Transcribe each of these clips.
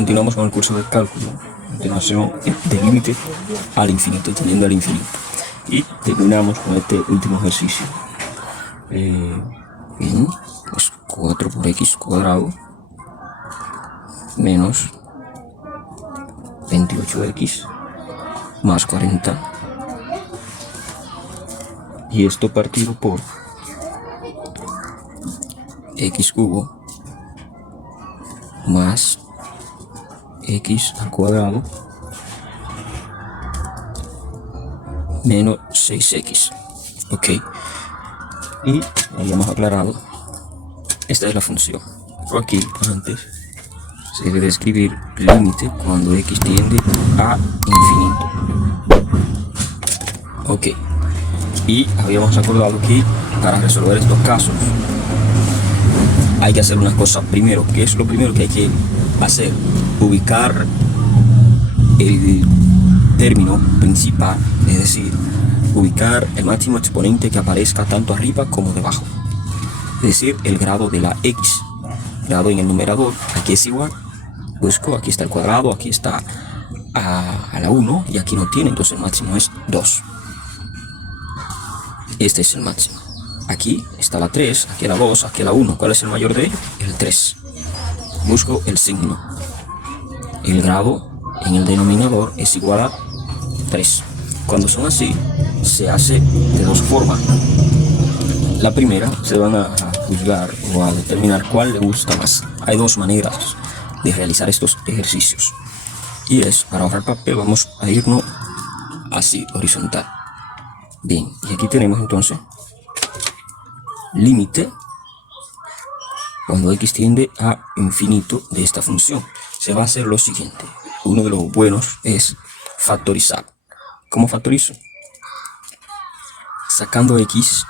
Continuamos con el curso de cálculo, continuación del límite al infinito, teniendo al infinito. Y terminamos con este último ejercicio. Pues 4 por x cuadrado menos 28x más 40. Y esto partido por x cubo más x al cuadrado menos 6x. Ok, y habíamos aclarado, esta es la función. Por aquí antes se debe escribir límite cuando x tiende a infinito. Ok, y habíamos acordado que para resolver estos casos hay que hacer una cosa primero. ¿Qué es lo primero que hay que hacer? Ubicar el término principal, es decir, ubicar el máximo exponente que aparezca tanto arriba como debajo, es decir, el grado de la x. Grado en el numerador, aquí es igual, busco, aquí está el cuadrado, aquí está a la 1 y aquí no tiene, entonces el máximo es 2. Este es el máximo. Aquí está la 3, aquí la 2, aquí la 1. ¿Cuál es el mayor de ellos? El 3. Busco el signo. El grado en el denominador es igual a 3. Cuando son así, se hace de dos formas. La primera, se van a juzgar o a determinar cuál le gusta más. Hay dos maneras de realizar estos ejercicios. Y es, para ahorrar papel, vamos a irnos así, horizontal. Bien, y aquí tenemos entonces límite cuando x tiende a infinito de esta función. Se va a hacer lo siguiente. Uno de los buenos es factorizar. ¿Cómo factorizo? Sacando x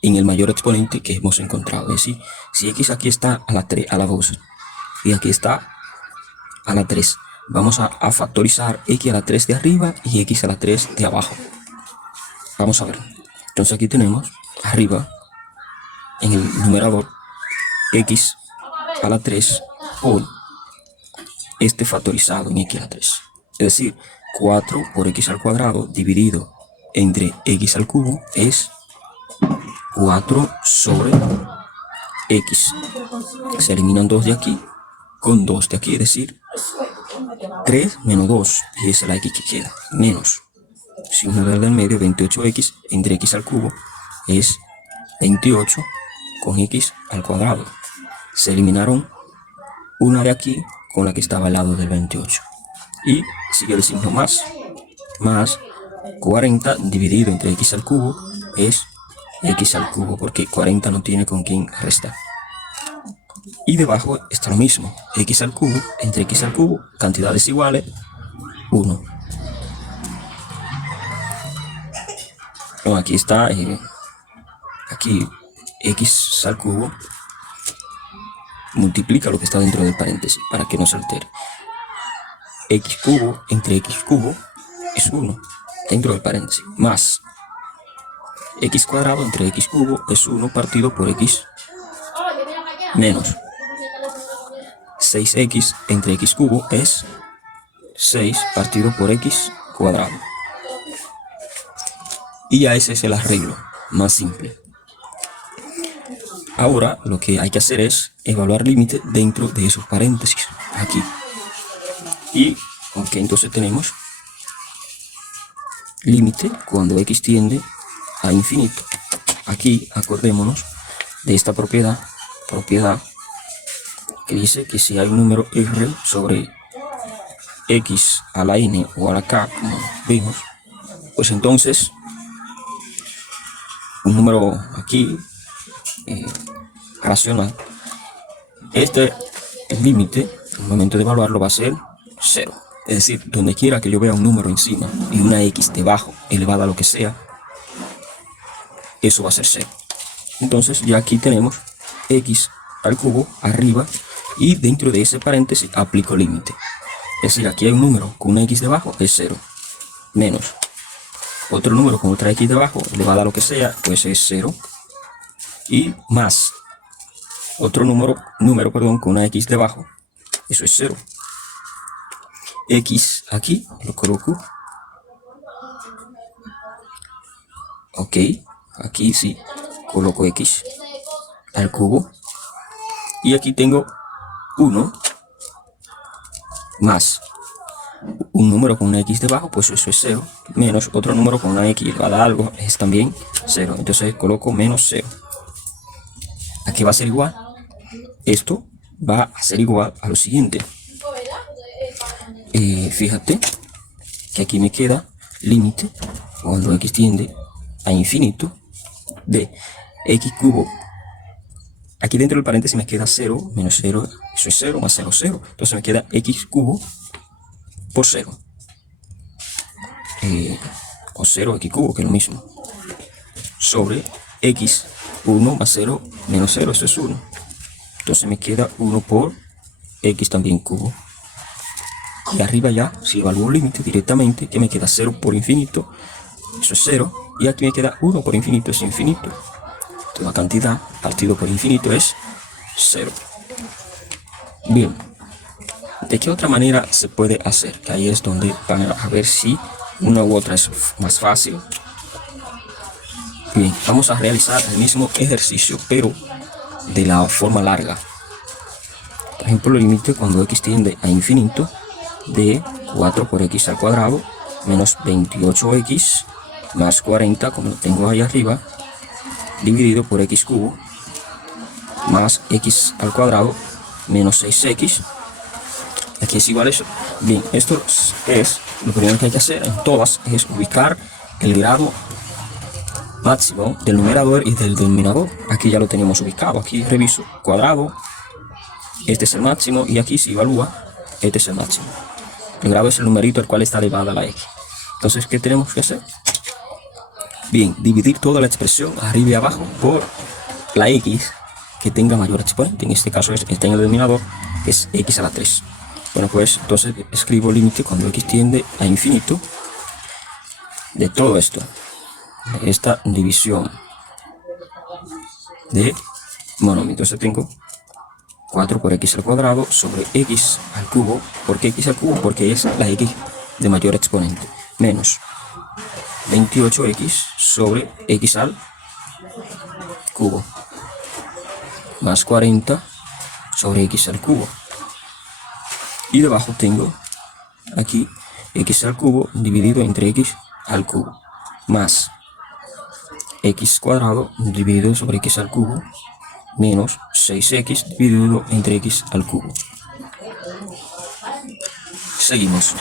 en el mayor exponente que hemos encontrado. Es decir, si x aquí está a la 3, a la 2 y aquí está a la 3, vamos a factorizar x a la 3 de arriba y x a la 3 de abajo. Vamos a ver. Entonces aquí tenemos arriba en el numerador x a la 3 por este factorizado en x a la 3. Es decir, 4 por x al cuadrado dividido entre x al cubo es 4 sobre x. Se eliminan 2 de aquí con 2 de aquí, es decir, 3 menos 2, y esa es la x que queda, menos, si uno da del medio, 28x entre x al cubo es 28 con x al cuadrado. Se eliminaron una de aquí con la que estaba al lado del 28. Y sigue el signo más 40 dividido entre x al cubo es x al cubo, porque 40 no tiene con quién restar. Y debajo está lo mismo, x al cubo entre x al cubo, cantidades iguales, 1. No, aquí está, aquí x al cubo multiplica lo que está dentro del paréntesis para que no se altere. X cubo entre x cubo es 1 dentro del paréntesis, más x cuadrado entre x cubo es 1 partido por x menos 6x entre x cubo es 6 partido por x cuadrado. Y ya ese es el arreglo más simple. Ahora lo que hay que hacer es evaluar límite dentro de esos paréntesis aquí. Y ok, entonces tenemos límite cuando x tiende a infinito. Aquí acordémonos de esta propiedad que dice que si hay un número r sobre x a la n o a la k, como vimos, pues entonces un número aquí racional, este límite al momento de evaluarlo va a ser 0. Es decir, donde quiera que yo vea un número encima y una x debajo elevada a lo que sea, eso va a ser 0. Entonces ya aquí tenemos x al cubo arriba y dentro de ese paréntesis aplico límite. Es decir, aquí hay un número con una x debajo, es 0, menos otro número con otra x debajo elevada a lo que sea, pues es 0, y más otro número con una x debajo eso es 0. X aquí lo coloco. Ok, aquí sí, coloco X al cubo. Y aquí tengo 1 más un número con una X debajo, pues eso es 0, menos otro número con una X elevada a algo, es también 0. Entonces coloco menos 0. Aquí va a ser igual. Esto va a ser igual a lo siguiente. Fíjate que aquí me queda límite cuando X tiende a infinito de X cubo. Aquí dentro del paréntesis me queda 0 menos 0, eso es 0 más 0, 0. Entonces me queda X cubo por 0. O 0 X cubo, que es lo mismo. Sobre X, 1 más 0 menos 0, eso es 1. Entonces me queda 1 por X también cubo. Y arriba ya, si evalúo el límite directamente, que me queda 0 por infinito, eso es 0. Y aquí me queda 1 por infinito, es infinito. Toda cantidad partido por infinito es 0. Bien, ¿de qué otra manera se puede hacer? Que ahí es donde van a ver si una u otra es más fácil. Bien, vamos a realizar el mismo ejercicio, pero de la forma larga. Por ejemplo, el límite cuando X tiende a infinito de 4 por X al cuadrado menos 28X más 40, como lo tengo ahí arriba, dividido por X cubo más X al cuadrado menos 6X. Aquí es igual a eso. Bien, esto es lo primero que hay que hacer en todas, es ubicar el grado máximo del numerador y del denominador. Aquí ya lo tenemos ubicado. Aquí reviso cuadrado, este es el máximo, y aquí se evalúa, este es el máximo. El grado es el numerito al cual está elevada la X. Entonces, ¿qué tenemos que hacer? Bien, dividir toda la expresión arriba y abajo por la X que tenga mayor exponente. En este caso está en el denominador, es X a la 3. Bueno, pues entonces escribo límite cuando X tiende a infinito de todo esto, de esta división de monomio. Entonces tengo 4 por X al cuadrado sobre X al cubo. ¿Por qué X al cubo? Porque es la X de mayor exponente. Menos 28X sobre X al cubo. Más 40 sobre X al cubo. Y debajo tengo aquí X al cubo dividido entre X al cubo. Más X cuadrado dividido sobre X al cubo. Menos 6X dividido entre X al cubo. Seguimos.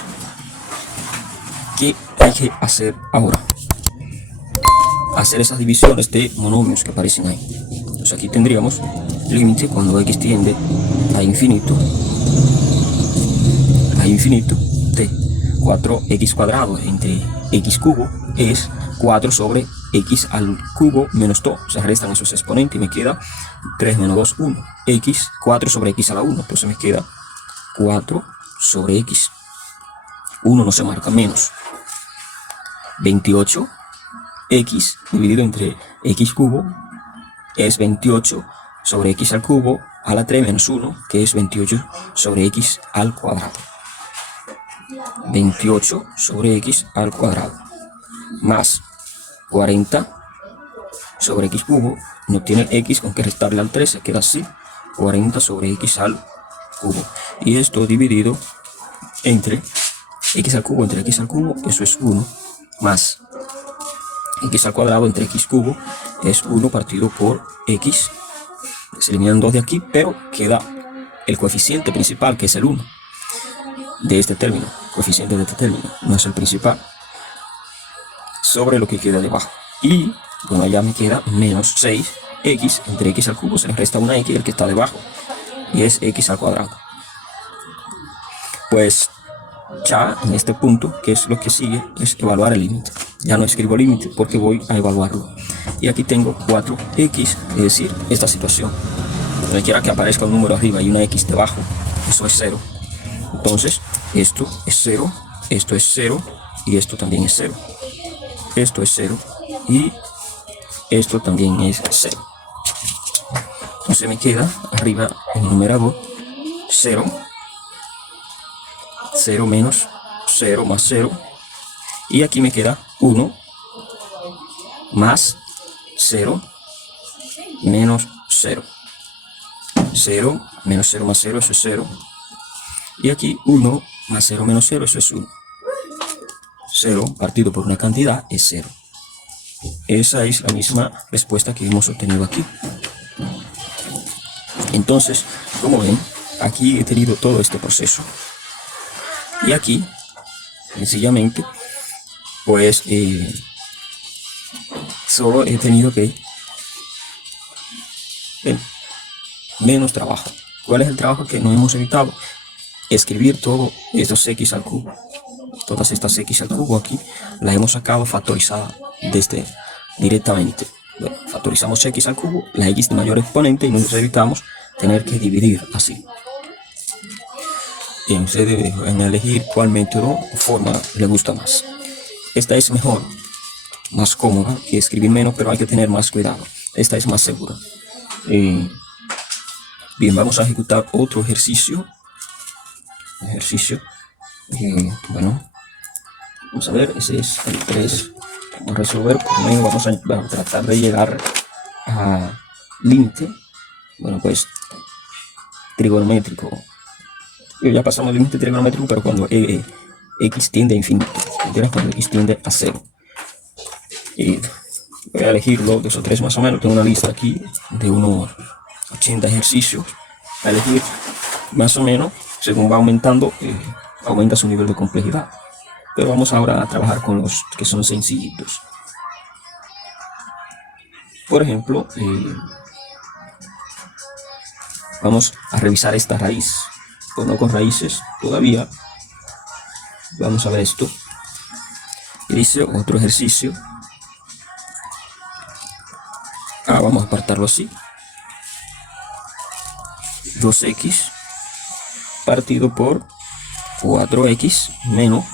¿Qué hay que hacer ahora? Hacer esas divisiones de monomios que aparecen ahí. Entonces aquí tendríamos límite cuando X tiende a infinito de 4X cuadrado entre X cubo es 4 sobre X al cubo menos 2. Se restan esos exponentes y me queda 3 menos 2, 1. X, 4 sobre X a la 1. Entonces me queda 4 sobre X. 1 no se marca, menos 28. X dividido entre X cubo es 28 sobre X al cubo a la 3 menos 1, que es 28 sobre X al cuadrado. 28 sobre X al cuadrado. Más 40 sobre X cubo. No tiene X con que restarle al 3, se queda así. 40 sobre X al cubo. Y esto dividido entre X al cubo entre X al cubo, eso es 1. Más X al cuadrado entre X cubo es 1 partido por X. Se eliminan 2 de aquí, pero queda el coeficiente principal, que es el 1 de este término. Coeficiente de este término no es el principal, sobre lo que queda debajo. Y bueno, allá me queda menos 6X entre X al cubo, se le resta una X, el que está debajo, y es X al cuadrado. Pues ya en este punto, que es lo que sigue, es evaluar el límite. Ya no escribo límite porque voy a evaluarlo. Y aquí tengo 4X, es decir, esta situación. Donde quiera que aparezca un número arriba y una X debajo, eso es 0. Entonces, esto es 0, esto es 0 y esto también es 0. Esto es 0 y esto también es 0. Entonces me queda arriba en el numerador 0 0 menos 0 más 0. Y aquí me queda 1 más 0 menos 0. 0 menos 0 más 0, eso es 0. Y aquí 1 más 0 menos 0, eso es 1. 0 partido por una cantidad es 0. Esa es la misma respuesta que hemos obtenido aquí. Entonces, como ven, aquí he tenido todo este proceso. Y aquí, sencillamente, pues solo he tenido que menos trabajo. ¿Cuál es el trabajo que no hemos evitado? Escribir todos estos x al cubo. Todas estas x al cubo aquí las hemos sacado factorizada directamente. Bueno, factorizamos x al cubo, la x de mayor exponente, y nos evitamos tener que dividir así. Y ustedes deben elegir cuál método o forma les gusta más. Esta es mejor, más cómoda que escribir menos, pero hay que tener más cuidado. Esta es más segura. Bien, vamos a ejecutar otro ejercicio. Bueno, vamos a ver, ese es el 3. Vamos a resolver, primero vamos a tratar de llegar a límite. Bueno, pues trigonométrico. Ya pasamos el límite trigonométrico, pero cuando x tiende a infinito, cuando x tiende a 0. Y voy a elegir los de esos tres más o menos. Tengo una lista aquí de unos 80 ejercicios a elegir más o menos. Según va aumentando, aumenta su nivel de complejidad. Pero vamos ahora a trabajar con los que son sencillitos. Por ejemplo, vamos a revisar esta raíz. O no con raíces todavía. Vamos a ver esto. Y dice otro ejercicio. Vamos a apartarlo así. 2x partido por 4x menos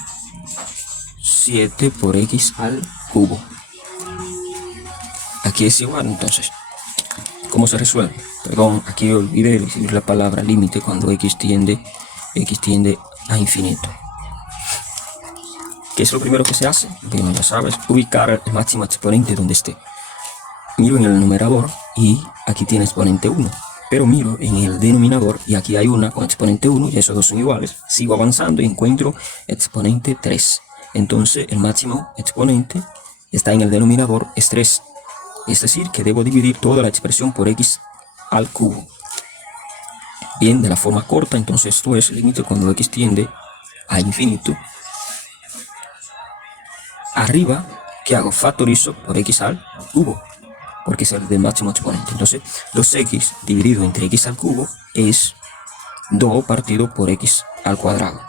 7 por x al cubo. Aquí es igual, entonces. ¿Cómo se resuelve? Perdón, aquí olvidé decir la palabra límite cuando x tiende a infinito. ¿Qué es lo primero que se hace? Bueno, ya sabes, ubicar el máximo exponente donde esté. Miro en el numerador y aquí tiene exponente 1. Pero miro en el denominador y aquí hay una con exponente 1 y esos dos son iguales. Sigo avanzando y encuentro exponente 3. Entonces el máximo exponente está en el denominador, es 3. Es decir, que debo dividir toda la expresión por x al cubo. Bien, de la forma corta, entonces esto es el límite cuando x tiende a infinito. Arriba, ¿qué hago? Factorizo por x al cubo, porque es el del máximo exponente. Entonces, 2x dividido entre x al cubo es 2 partido por x al cuadrado.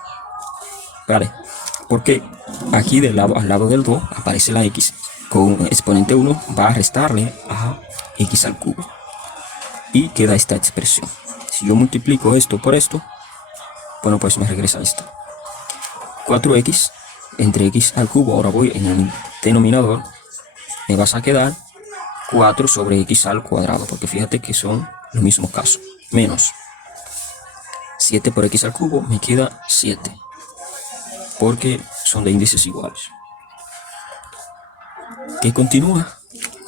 ¿Vale? Porque aquí al lado del 2 aparece la x. Con exponente 1 va a restarle a x al cubo. Y queda esta expresión. Si yo multiplico esto por esto, bueno, pues me regresa esto. 4x entre x al cubo, ahora voy en el denominador, me vas a quedar 4 sobre x al cuadrado, porque fíjate que son los mismos casos. Menos 7 por x al cubo, me queda 7, porque son de índices iguales. Que continúa,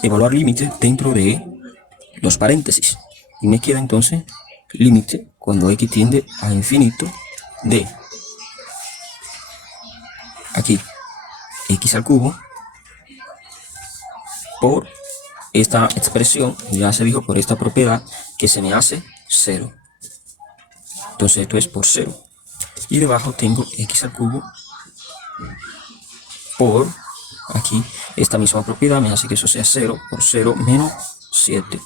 evaluar límite dentro de los paréntesis. Y me queda entonces límite cuando x tiende a infinito de aquí x al cubo por esta expresión, ya se dijo, por esta propiedad que se me hace 0. Entonces esto es por 0. Y debajo tengo x al cubo por aquí esta misma propiedad me hace que eso sea 0 por 0 menos 7.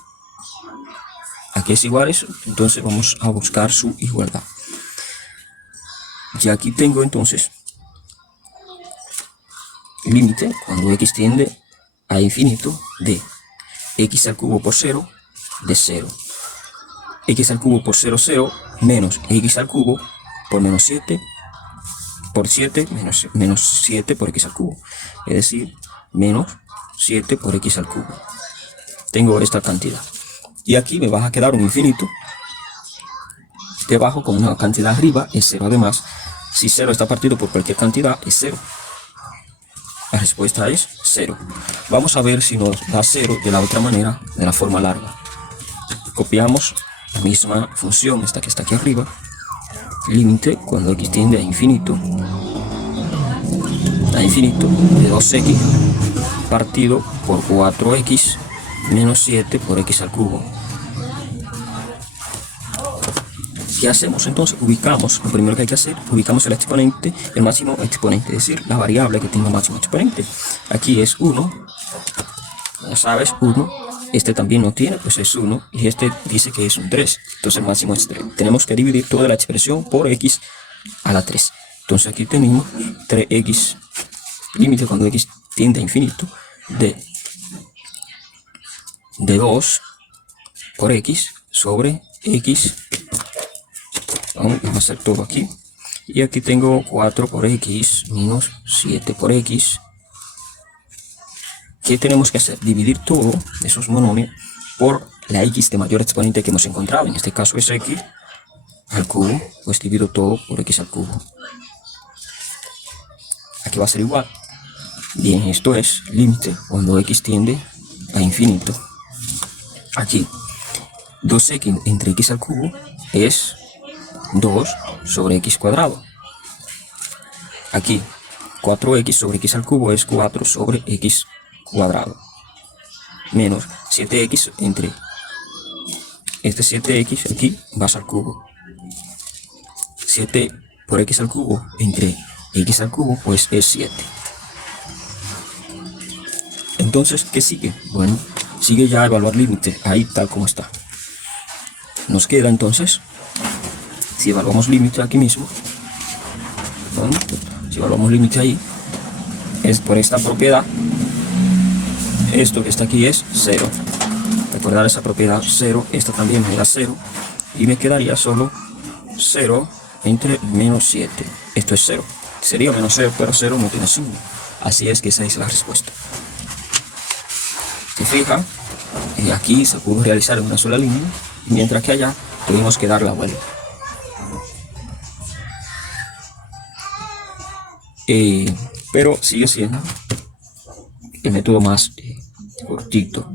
Aquí es igual a eso, entonces vamos a buscar su igualdad. Y aquí tengo entonces límite cuando x tiende a infinito de x al cubo por 0 de 0. X al cubo por 0, 0, menos x al cubo por menos 7 por 7 menos 7 por x al cubo. Es decir, menos 7 por x al cubo. Tengo esta cantidad. Y aquí me va a quedar un infinito. Debajo con una cantidad arriba es 0 además. Si 0 está partido por cualquier cantidad, es 0. La respuesta es 0. Vamos a ver si nos da 0 de la otra manera, de la forma larga. Copiamos la misma función, esta que está aquí arriba. Límite cuando x tiende a infinito de 2x partido por 4x menos 7 por x al cubo. ¿Qué hacemos entonces? Ubicamos, lo primero que hay que hacer, ubicamos el exponente, el máximo exponente, es decir, la variable que tenga máximo exponente. Aquí es 1, ya sabes, 1, este también no tiene, pues es 1, y este dice que es un 3, entonces el máximo es 3. Tenemos que dividir toda la expresión por x a la 3. Entonces aquí tenemos 3x, límite cuando x tiende a infinito, de 2 por x sobre x. Vamos a hacer todo aquí. Y aquí tengo 4 por x menos 7 por x. ¿Qué tenemos que hacer? Dividir todo esos monomios por la x de mayor exponente que hemos encontrado. En este caso es x al cubo. Pues divido todo por x al cubo. Aquí va a ser igual. Bien, esto es límite cuando x tiende a infinito. Aquí 2x entre x al cubo es 2 sobre x cuadrado. Aquí 4x sobre x al cubo es 4 sobre x cuadrado. Menos 7x entre este 7x aquí va al cubo. 7 por x al cubo entre x al cubo pues es 7. Entonces, ¿qué sigue? Bueno, sigue ya evaluar límite, ahí tal como está. Nos queda entonces, si evaluamos límite aquí mismo, bueno, si evaluamos límite ahí, es por esta propiedad, esto que está aquí es 0. Recordar esa propiedad 0, esta también me da 0, y me quedaría solo 0 entre menos 7. Esto es 0. Sería menos 0, pero 0 no tiene signo. Así es que esa es la respuesta. Se fija, aquí se pudo realizar en una sola línea, mientras que allá tuvimos que dar la vuelta. Pero sigue siendo el método más cortito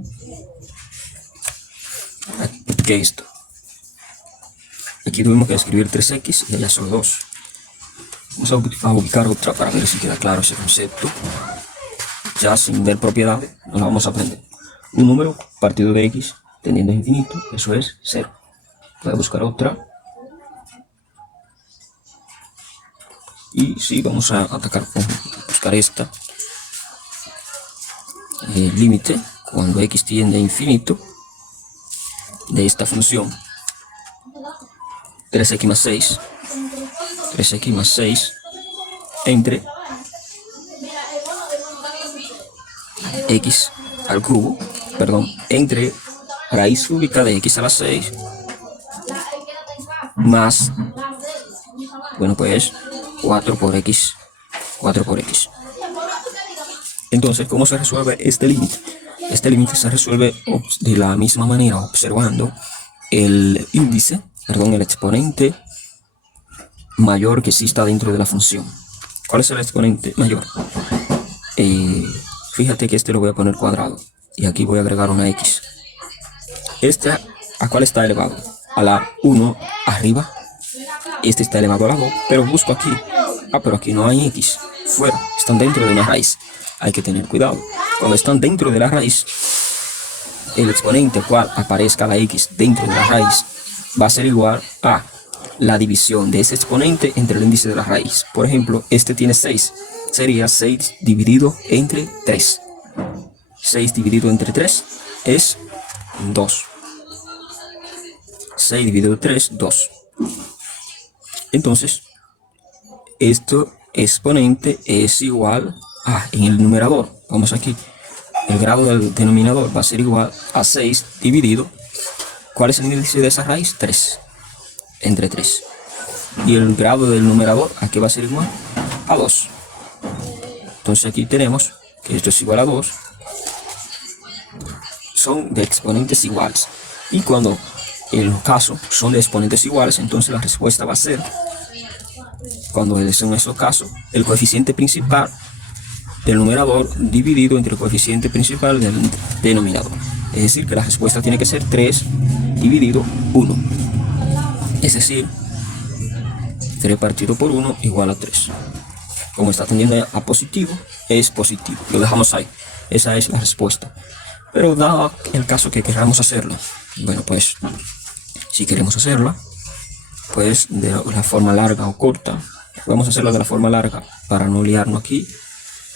que esto. Aquí tuvimos que escribir 3x y allá solo 2. Vamos a ubicar otra para ver si queda claro ese concepto. Ya sin ver propiedades, nos vamos a aprender. Un número partido de x tendiendo a infinito, eso es 0. Voy a buscar otra. Y sí, vamos a buscar esta. Límite cuando x tiende a infinito de esta función 3x más 6 entre x al cubo, entre raíz cúbica de x a la 6 más, bueno, pues 4 por x. Entonces, ¿cómo se resuelve este límite? Este límite se resuelve de la misma manera, observando el índice, el exponente mayor que sí está dentro de la función. ¿Cuál es el exponente mayor? Fíjate que este lo voy a poner cuadrado y aquí voy a agregar una x. Este, ¿a cuál está elevado? A la 1 arriba. Este está elevado a la 2, pero busco aquí. Pero aquí no hay x. Fuera, están dentro de una raíz. Hay que tener cuidado. Cuando están dentro de la raíz, el exponente al cual aparezca la x dentro de la raíz va a ser igual a la división de ese exponente entre el índice de la raíz. Por ejemplo, este tiene 6. Sería 6 dividido entre 3. 6 dividido entre 3 es 2. 6 dividido entre 3, 2. Entonces, este exponente es igual a, en el numerador, vamos aquí, el grado del denominador va a ser igual a 6 dividido, ¿cuál es el índice de esa raíz? 3, entre 3. Y el grado del numerador, ¿a qué va a ser igual? A 2. Entonces aquí tenemos que esto es igual a 2. Son de exponentes iguales. Y cuando el caso son de exponentes iguales, entonces la respuesta va a ser, cuando es en nuestro caso, el coeficiente principal del numerador dividido entre el coeficiente principal del denominador. Es decir, que la respuesta tiene que ser 3 dividido 1. Es decir, 3 partido por 1 igual a 3. Como está tendiendo a positivo, es positivo. Lo dejamos ahí. Esa es la respuesta. Pero dado el caso que queramos hacerla, bueno, pues si queremos hacerla, pues de la forma larga o corta, vamos a hacerla de la forma larga para no liarnos aquí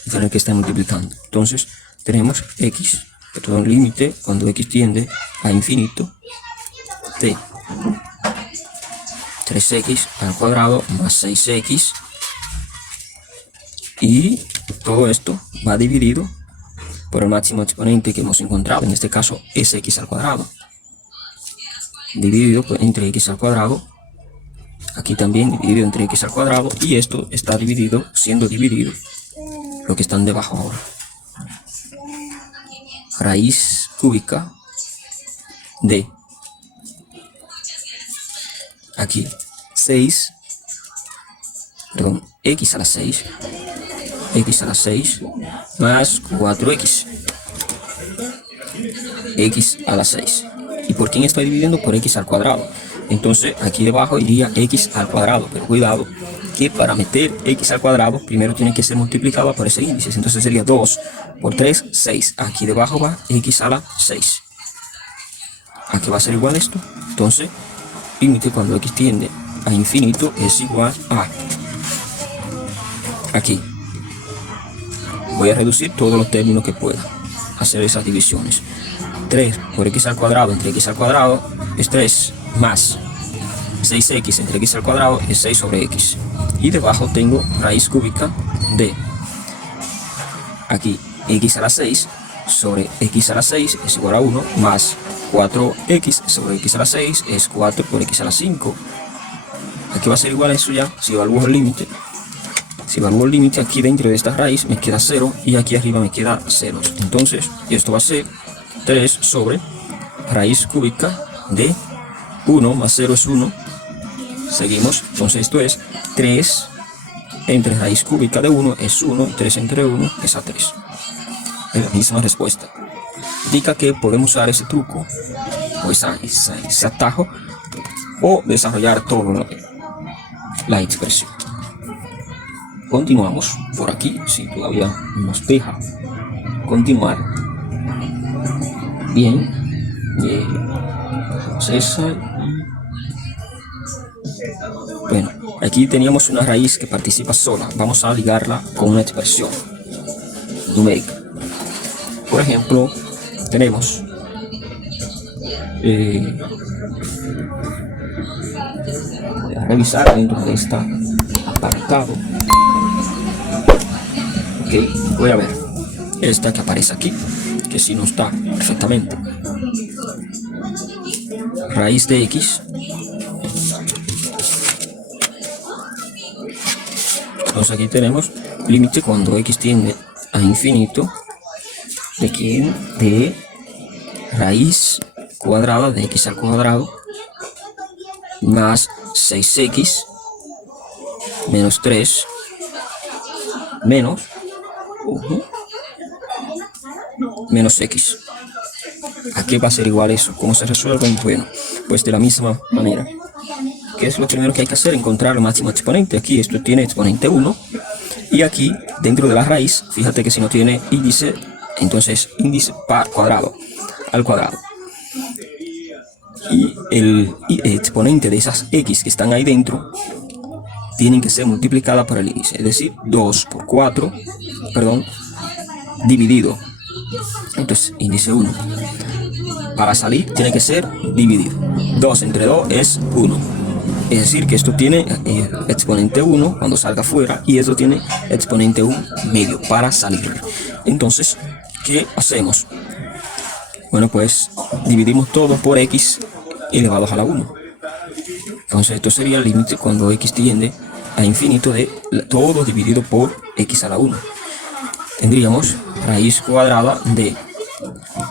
y tener que estar multiplicando. Entonces tenemos x, que todo un límite cuando x tiende a infinito de 3x al cuadrado más 6x, y todo esto va dividido por el máximo exponente que hemos encontrado, en este caso es x al cuadrado, dividido entre x al cuadrado, aquí también dividido entre x al cuadrado, y esto está dividido, siendo dividido, lo que están debajo ahora, raíz cúbica de, aquí, 6, perdón, x a la 6 más 4x, x a la 6. ¿Y por quién estoy dividiendo? Por x al cuadrado. Entonces aquí debajo iría x al cuadrado, pero cuidado que para meter x al cuadrado primero tiene que ser multiplicado por ese índice. Entonces sería 2 por 3, 6. Aquí debajo va x a la 6. Aquí va a ser igual esto. Entonces límite cuando x tiende a infinito es igual a, aquí voy a reducir todos los términos que pueda, hacer esas divisiones. 3 por x al cuadrado entre x al cuadrado es 3, más 6x entre x al cuadrado es 6 sobre x. Y debajo tengo raíz cúbica de, aquí, x a la 6 sobre x a la 6 es igual a 1, más 4x sobre x a la 6 es 4 por x a la 5. Aquí va a ser igual a eso ya, si evalúo el límite. Si evalúo el límite, aquí dentro de esta raíz me queda 0 y aquí arriba me queda 0. Entonces, esto va a ser 3 sobre raíz cúbica de 1 más 0 es 1. Seguimos, entonces esto es 3 entre raíz cúbica de 1 es 1, 3 entre 1 es a 3. Es la misma respuesta. Indica que podemos usar ese truco o ese atajo o desarrollar todo la expresión. Continuamos por aquí, si todavía nos deja continuar. Bien, César. Bueno, aquí teníamos una raíz que participa sola. Vamos a ligarla con una expresión numérica. Por ejemplo, tenemos voy a revisar dentro de este apartado. Ok, voy a ver esta que aparece aquí, que si no está perfectamente. Raíz de x. Entonces aquí tenemos límite cuando x tiende a infinito de quién, de raíz cuadrada de x al cuadrado más 6x menos 3 menos menos x. Aquí va a ser igual eso. ¿Cómo se resuelve? Bueno, pues de la misma manera. ¿Qué es lo primero que hay que hacer? Encontrar el máximo exponente. Aquí esto tiene exponente 1. Y aquí, dentro de la raíz, fíjate que si no tiene índice, entonces índice cuadrado, al cuadrado. Y el exponente de esas x que están ahí dentro tienen que ser multiplicadas por el índice. Es decir, 2 por 4, perdón, dividido. Entonces, índice 1. Para salir tiene que ser dividido. 2 entre 2 es 1. Es decir, que esto tiene exponente 1 cuando salga fuera y esto tiene exponente 1 medio para salir. Entonces, ¿qué hacemos? Bueno, pues dividimos todo por x elevados a la 1. Entonces, esto sería el límite cuando x tiende a infinito de todo dividido por x a la 1. Tendríamos raíz cuadrada de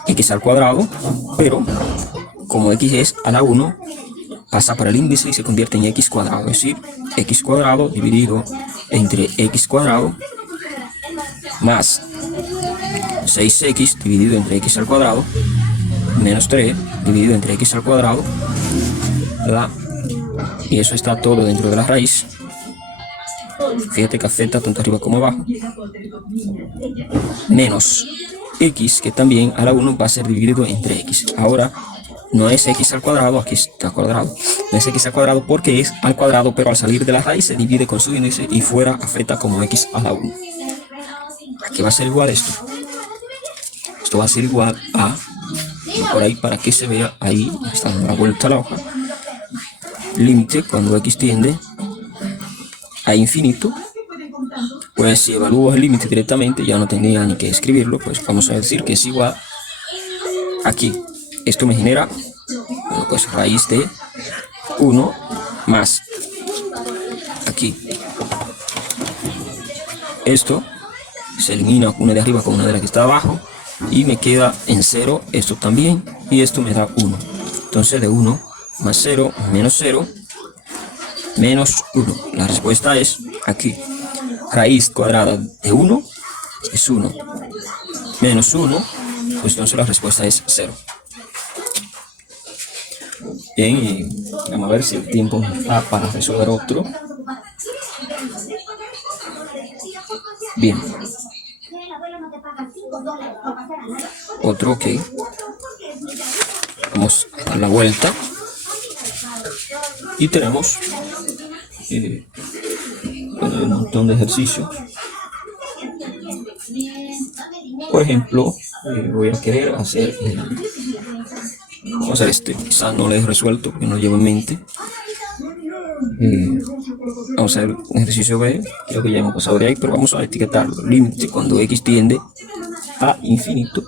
x al cuadrado, pero como x es a la 1, pasa para el índice y se convierte en x cuadrado, es decir, x cuadrado dividido entre x cuadrado más 6x dividido entre x al cuadrado menos 3 dividido entre x al cuadrado, ¿verdad? Y eso está todo dentro de la raíz. Fíjate que afecta tanto arriba como abajo. Menos x, que también a la 1 va a ser dividido entre x. Ahora no es x al cuadrado, aquí está cuadrado. No es x al cuadrado porque es al cuadrado, pero al salir de la raíz se divide con su índice y fuera afecta como x a la 1. Aquí va a ser igual esto. Esto va a ser igual a, por ahí para que se vea, ahí está dando la vuelta a la hoja. Límite cuando x tiende a infinito. Pues si evalúo el límite directamente, ya no tendría ni que escribirlo, pues vamos a decir que es igual aquí. Esto me genera, bueno, pues raíz de 1 más aquí. Esto se elimina una de arriba con una de la que está abajo y me queda en 0 esto también, y esto me da 1. Entonces de 1 más 0 menos 0 menos 1. La respuesta es aquí. Raíz cuadrada de 1 es 1. Menos 1, pues entonces la respuesta es 0. Bien, y vamos a ver si el tiempo nos da para resolver otro. Bien. Otro, ok. Vamos a dar la vuelta. Y tenemos un montón de ejercicios. Por ejemplo, voy a querer hacer, vamos a hacer este, quizá no lo he resuelto, que no lo llevo en mente. Vamos a hacer un ejercicio B, creo que ya hemos pasado de ahí, pero vamos a etiquetarlo. Límite cuando x tiende a infinito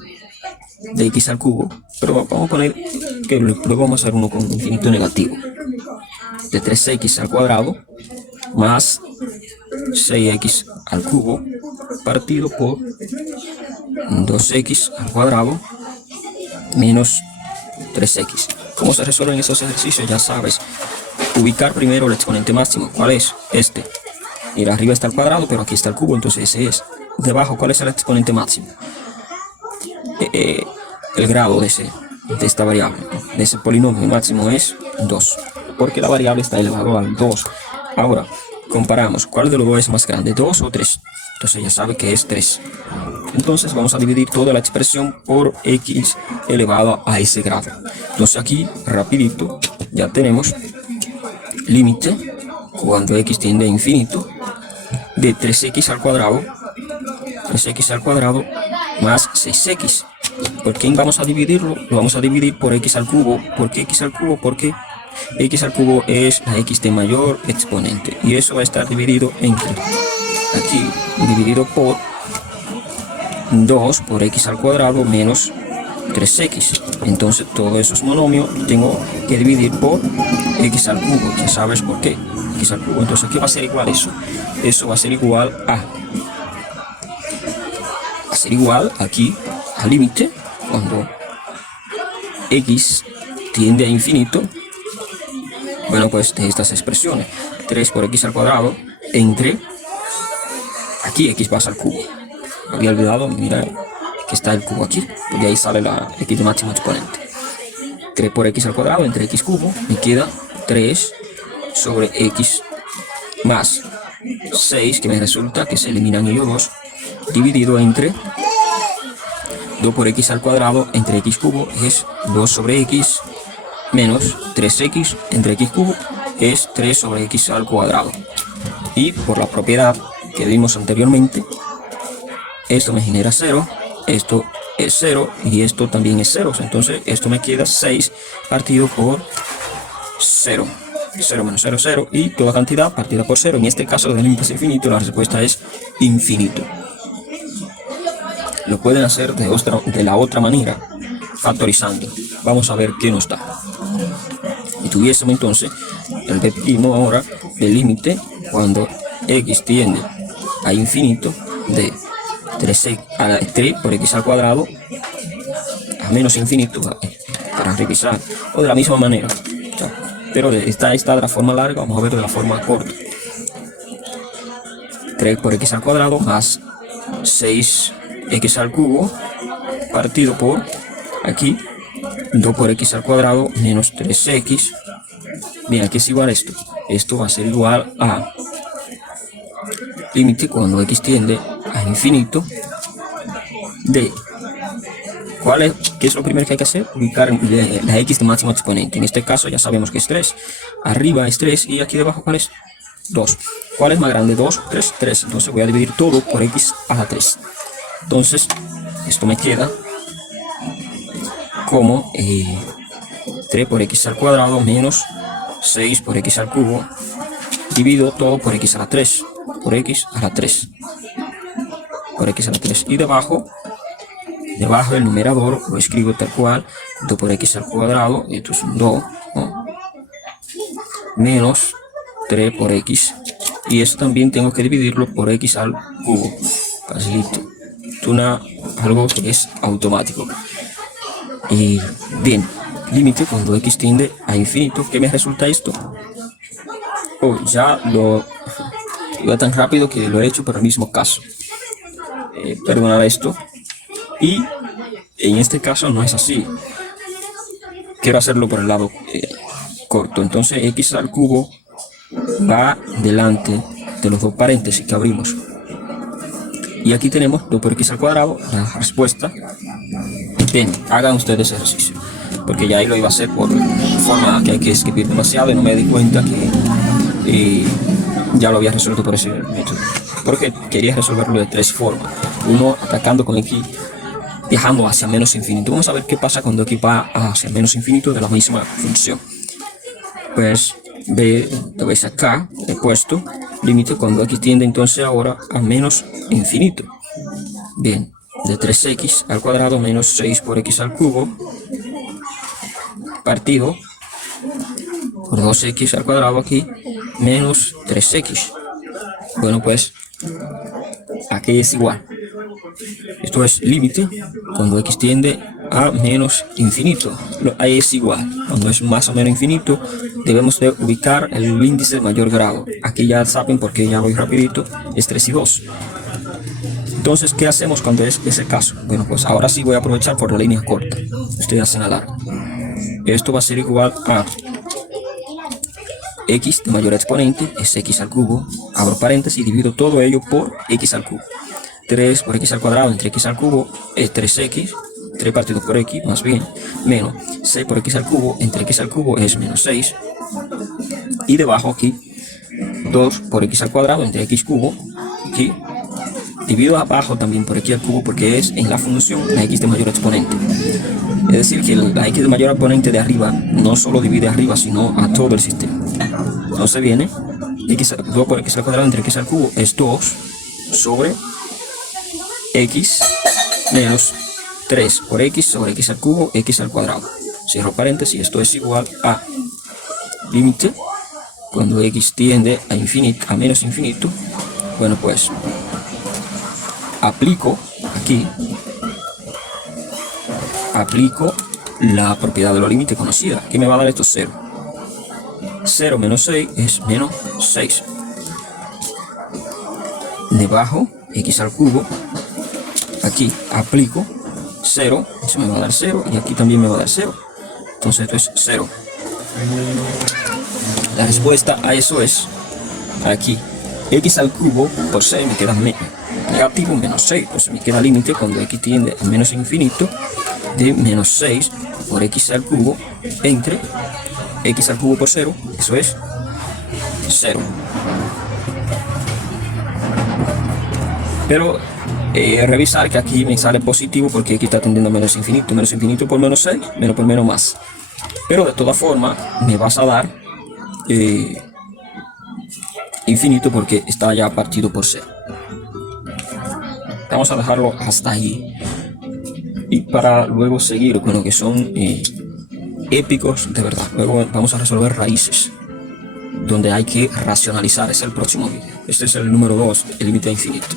de x al cubo, pero vamos a poner que luego vamos a hacer uno con infinito negativo, de 3x al cuadrado más 6x al cubo partido por 2x al cuadrado menos 3x. ¿Cómo se resuelven esos ejercicios? Ya sabes, ubicar primero el exponente máximo. ¿Cuál es? Este. Y arriba está el cuadrado, pero aquí está el cubo, entonces ese es. Debajo, ¿cuál es el exponente máximo? El grado de esta variable, de ese polinomio máximo es 2, porque la variable está elevado al 2. Ahora, comparamos, ¿cuál de los dos es más grande, 2 o 3? Entonces ya sabe que es 3. Entonces vamos a dividir toda la expresión por x elevado a ese grado. Entonces aquí, rapidito, ya tenemos límite cuando x tiende a infinito de 3x al cuadrado, 3x al cuadrado más 6x. ¿Por quién vamos a dividirlo? Lo vamos a dividir por x al cubo. ¿Por qué x al cubo? Porque x al cubo es la x de mayor exponente, y eso va a estar dividido entre, aquí, dividido por 2 por x al cuadrado menos 3x. Entonces todo eso es monomio, tengo que dividir por x al cubo. Ya sabes por qué, x al cubo. Entonces aquí va a ser igual eso va a ser igual a, aquí al límite cuando x tiende a infinito, bueno, pues de estas expresiones, 3 por x al cuadrado entre, aquí x pasa al cubo, había olvidado, mira que está el cubo aquí, porque ahí sale la x de máximo exponente. 3 por x al cuadrado entre x cubo, me queda 3 sobre x más 6, que me resulta que se eliminan ellos dos, dividido entre 2 por x al cuadrado entre x cubo es 2 sobre x menos 3x entre x cubo es 3 sobre x al cuadrado. Y por la propiedad que vimos anteriormente, esto me genera 0, esto es 0 y esto también es 0. Entonces esto me queda 6 partido por 0. 0 menos 0, 0, y toda cantidad partida por 0. En este caso del límite es infinito, la respuesta es infinito. Lo pueden hacer de la otra manera, factorizando. Vamos a ver qué nos da. Y tuviésemos entonces el peptino ahora del límite cuando x tiende a infinito de 3 por x al cuadrado a menos infinito, para revisar, o de la misma manera. Pero esta está de la forma larga, vamos a ver de la forma corta. 3 por x al cuadrado más 6x al cubo partido por aquí 2 por x al cuadrado menos 3x. Bien, aquí es igual a esto. Esto va a ser igual a límite cuando x tiende a infinito de ¿qué es lo primero que hay que hacer? Ubicar la x de máximo exponente. En este caso ya sabemos que es 3. Arriba es 3 y aquí debajo ¿cuál es? 2. ¿Cuál es más grande? 2, 3, 3. Entonces voy a dividir todo por x a la 3. Entonces esto me queda como 3 por x al cuadrado menos 6 por x al cubo. Divido todo por x a la 3. Por x a la 3. Por x a la 3. Y debajo del numerador lo escribo tal cual. 2 por x al cuadrado. Esto es un 2. ¿no? Menos 3 por x. Y esto también tengo que dividirlo por x al cubo. Facilito. Algo que es automático. Y bien, límite cuando x tiende a infinito. ¿Qué me resulta esto? Ya lo iba tan rápido que lo he hecho por el mismo caso. Perdonad esto. Y en este caso no es así. Quiero hacerlo por el lado corto. Entonces x al cubo va delante de los dos paréntesis que abrimos. Y aquí tenemos 2 por x al cuadrado, la respuesta. Bien, hagan ustedes ese ejercicio. Porque ya ahí lo iba a hacer por forma que hay que escribir demasiado y no me di cuenta que ya lo había resuelto por ese método. Porque quería resolverlo de 3 formas. Uno, atacando con x, viajando hacia menos infinito. Vamos a ver qué pasa cuando x va hacia menos infinito de la misma función. Pues lo veis acá, he puesto límite cuando x tiende entonces ahora a menos infinito. Bien, de 3x al cuadrado menos 6 por x al cubo partido por 2x al cuadrado aquí menos 3x. Bueno, pues aquí es igual. Esto es límite cuando x tiende a menos infinito. Ahí es igual. Cuando es más o menos infinito, debemos de ubicar el índice de mayor grado. Aquí ya saben, porque ya voy rapidito, es 3 y 2. Entonces, ¿qué hacemos cuando es ese caso? Bueno, pues ahora sí voy a aprovechar por la línea corta. Ustedes hacen la larga. Esto va a ser igual a x de mayor exponente, es x al cubo, abro paréntesis y divido todo ello por x al cubo. 3 por x al cuadrado entre x al cubo es 3x, 3 partido por x, más bien, menos 6 por x al cubo entre x al cubo es menos 6. Y debajo aquí, 2 por x al cuadrado entre x cubo, aquí, divido abajo también por x al cubo porque es en la función la x de mayor exponente. Es decir, que la x de mayor exponente de arriba no solo divide arriba, sino a todo el sistema. Entonces viene 2 por x al cuadrado entre x al cubo es 2 sobre x menos 3 por x sobre x al cubo, x al cuadrado. Cierro paréntesis, esto es igual a límite cuando x tiende a infinito, a menos infinito. Bueno, pues aplico la propiedad de los límites conocida. ¿Qué me va a dar esto? 0. 0 menos 6 es menos 6. Debajo, x al cubo. Aquí aplico 0. Eso me va a dar 0. Y aquí también me va a dar 0. Entonces esto es 0. La respuesta a eso es aquí. X al cubo por 6 me queda negativo menos 6. Entonces me queda límite cuando x tiende a menos infinito de menos 6 por x al cubo entre x al cubo por 0, eso es 0. Pero revisar que aquí me sale positivo porque x está tendiendo a menos infinito por menos 6, menos por menos más. Pero de todas formas me vas a dar infinito porque está ya partido por 0. Vamos a dejarlo hasta ahí. Y para luego seguir con lo que son épicos de verdad. Luego vamos a resolver raíces, donde hay que racionalizar. Es el próximo vídeo. Este es el número 2, el límite infinito.